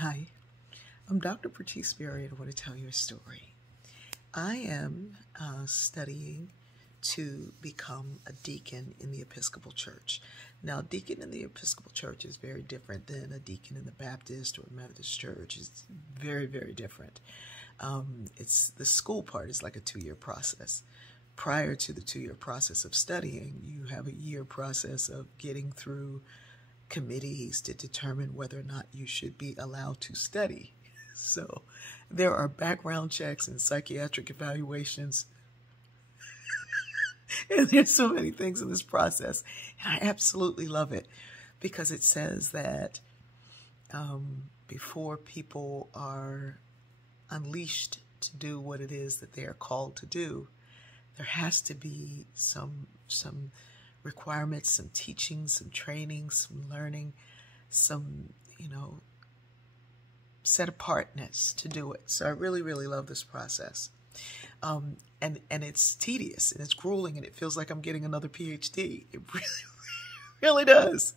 Hi, I'm Dr. Bertice Berry, and I want to tell you a story. I am studying to become a deacon in the Episcopal Church. Now, deacon in the Episcopal Church is very different than a deacon in the Baptist or Methodist Church. It's very, very different. It's the school part is like a 2-year process. Prior to the 2-year process of studying, you have a year process of getting through committees to determine whether or not you should be allowed to study. So there are background checks and psychiatric evaluations. And there's so many things in this process. And I absolutely love it because it says that before people are unleashed to do what it is that they are called to do, there has to be some requirements, some teaching, some training, some learning, some, set apartness to do it. So I really, really love this process. And it's tedious and it's grueling and it feels like I'm getting another PhD. It really, really does.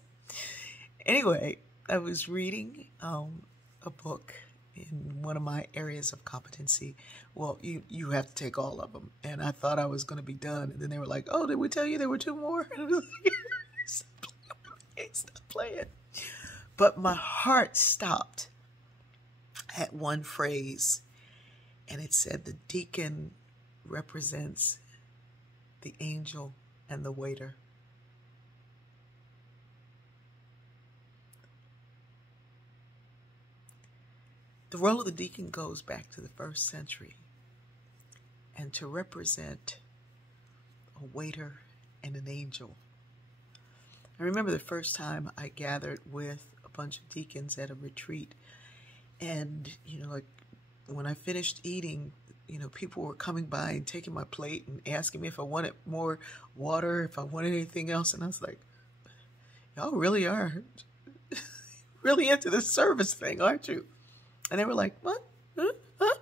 Anyway, I was reading a book in one of my areas of competency. Well, you have to take all of them. And I thought I was going to be done. And then they were like, oh, did we tell you there were 2 more? And I was like, stop playing. But my heart stopped at one phrase. And it said, the deacon represents the angel and the waiter. The role of the deacon goes back to the 1st century, and to represent a waiter and an angel. I remember the first time I gathered with a bunch of deacons at a retreat, and, like when I finished eating, people were coming by and taking my plate and asking me if I wanted more water, if I wanted anything else, and I was like, y'all really are really into this service thing, aren't you? And they were like, what? Huh?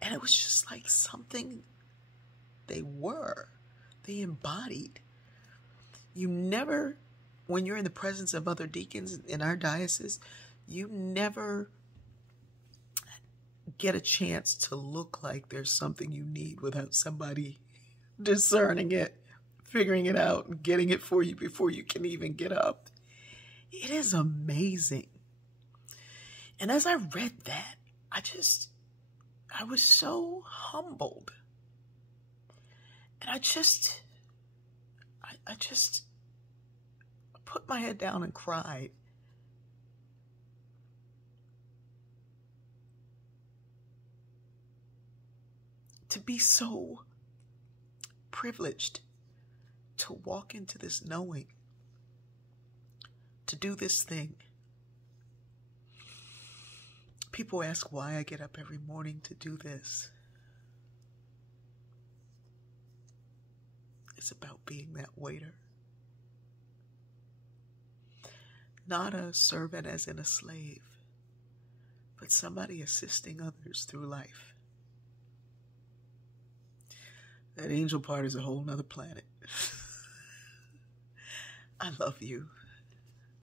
And it was just like something they embodied. You never, when you're in the presence of other deacons in our diocese, you never get a chance to look like there's something you need without somebody discerning it, figuring it out, and getting it for you before you can even get up. It is amazing. And as I read that, I was so humbled. And I put my head down and cried. To be so privileged to walk into this knowing, to do this thing. People ask why I get up every morning to do this. It's about being that waiter. Not a servant as in a slave, but somebody assisting others through life. That angel part is a whole nother planet. I love you.